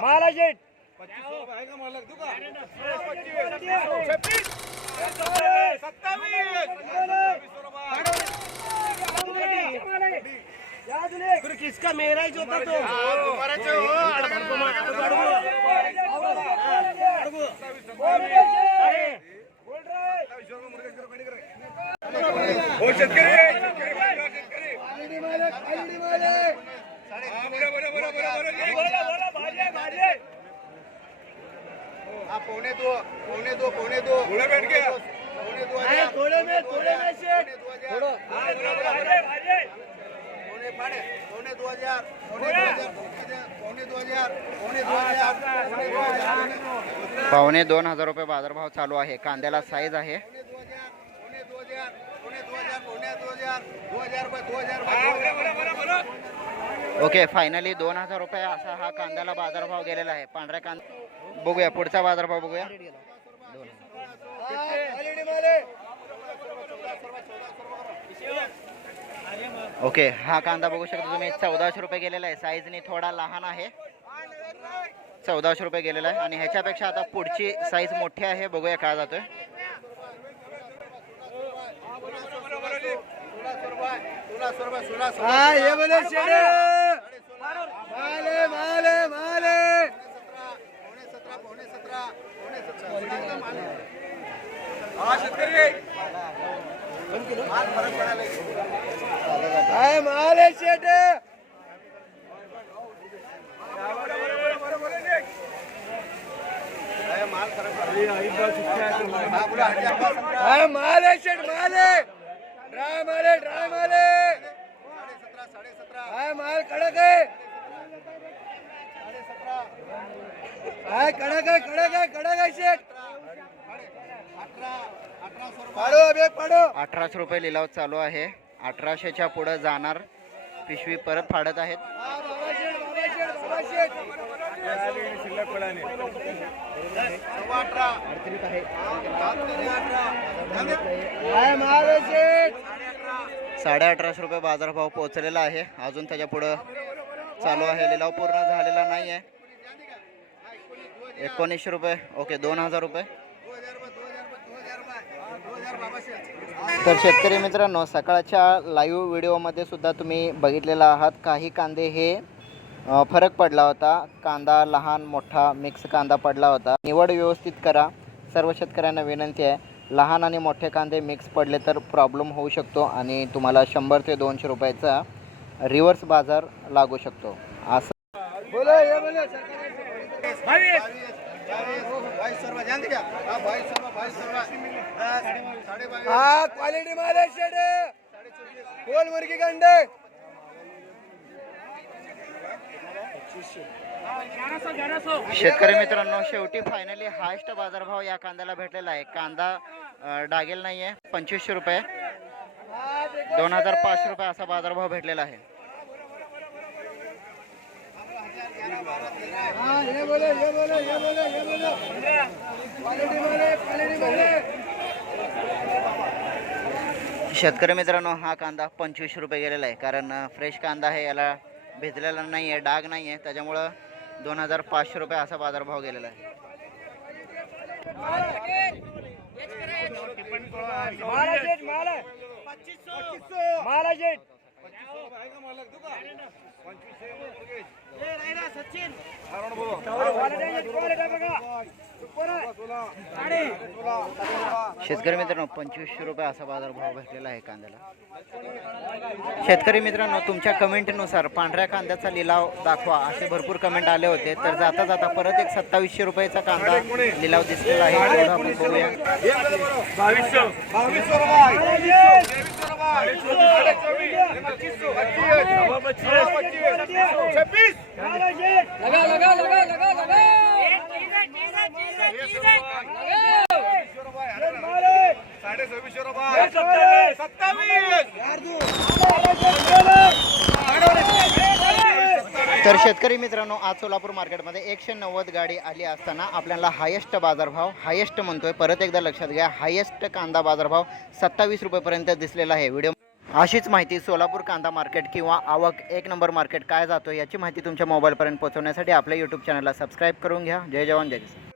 माला जेट किसका मेरा ही जो था तो हा पौने दो पौने दो पौने दो थोड़ा बैठ गया पौने दो हज़ार थोड़े में थोड़े में से पौने दो हज़ार पौने पाड़े पौने दो हज़ार पौने दो हज़ार पौने दो हज़ार पौने दो हज़ार पौने दो हज़ार पावणे दोन हज़ार रुपये बाजारभाव चालू आहे कांद्याला साईज आहे ओके फायनली दोन हज़ार रुपये असा हा कांद्याला बाजारभाव गेलेला आहे पांढऱ्या कांदा बघूया पुढचा बाजारभाव बघूया. ओके हा कांदा बघू शकता तुम्ही. चौदाशे रुपये गेलेला आहे. साईजने थोडा लहान आहे. चौदाशे रुपये गेलेला आहे. आणि ह्याच्यापेक्षा आता पुढची साईज मोठी आहे. बघूया काय जातोय. सोळा सौ रुपये सोळा सौ हाँ ये बोले शेरे माले माले माले पौने सतरा पौने सतरा पौने सतरा हा शेतकरी माल माले शेट माले ड्राय माले ड्राय माले माल कडक आहे कडक आहे कडक आहे कडक आहे शेट अठराशे रुपये लिलाव चालू आहे. अठराशेच्या पुढं जाणार पिशवी परत फाडत आहेत. साडे अठरा साडे अठराशे रुपये बाजारभाव पोहोचलेला आहे. अजून त्याच्या पुढं चालू आहे. लिलाव पूर्ण झालेला नाही आहे एकोणीसशे रुपये. ओके दोन हजार रुपये दो हजार रुपये दो हजार रुपये दो हजार बाबा शेठ तर शेतकरी मित्रांनो सकाळच्या लाईव्ह व्हिडिओमध्ये सुद्धा तुम्ही बघितलेला आहात. काही कांदे हे फरक पडला होता. कांदा लहान मोठा मिक्स कांदा पडला होता. निवड व्यवस्थित करा. सर्व शेतकऱ्यांना विनंती आहे लहान आणि मोठे कांदे मिक्स पडले तर प्रॉब्लेम होऊ शकतो आणि तुम्हाला शंभर ते दोनशे रुपयाचा रिव्हर्स बाजार लागू शकतो. असं हाँ क्वालिटी माले शेट बोल मुर्गी कंडे शेतकरी मित्रांनो शेवटी फायनली हायस्ट बाजारभाव या कांद्याला भेटलेला आहे. कांदा डागेल नाही आहे पंचवीसशे रुपये. दोन हजार पाचशे रुपये असा बाजारभाव भेटलेला आहे हाँ ये ये ये ये क्वालिटी क्वालिटी शेतकरी मित्रांनो हा कांदा पंचवीसशे रुपये गेलेला आहे कारण फ्रेश कांदा आहे याला भिजलेला नाही आहे डाग नाही आहे त्याच्यामुळं दोन हजार पाचशे रुपये असा बाजारभाव गेलेला आहे माला जेट माला माला जेट शेतकरी मित्रांनो पंचवीसशे रुपये असा बाजारभाव भेटलेला आहे कांद्याला. शेतकरी मित्रांनो तुमच्या कमेंटनुसार पांढऱ्या कांद्याचा लिलाव दाखवा असे भरपूर कमेंट आले होते. तर जाता जाता परत एक सत्तावीसशे रुपयाचा कांदा लिलाव दिसलेला आहे. आपण बघूया बाईस सौ रुपये छब्बीस लगा लगा लगा लगा लगा साढ़े सव्वीसशे रुपये सत्तावीस तर शेतकरी मित्रांनो आज सोलापूर मार्केटमध्ये एकशे नव्वद गाडी आली असताना आपल्याला हायेस्ट बाजारभाव हायेस्ट म्हणतोय. परत एकदा लक्षात घ्या हायेस्ट कांदा बाजारभाव सत्तावीस रुपयेपर्यंत दिसलेला आहे. व्हिडिओ अशीच माहिती सोलापूर कांदा मार्केट किंवा आवक एक नंबर मार्केट काय जातो याची माहिती तुमच्या मोबाईलपर्यंत पोहोचवण्यासाठी आपल्या यूट्यूब चॅनलला सबस्क्राईब करून घ्या. जय जवान जय किसान.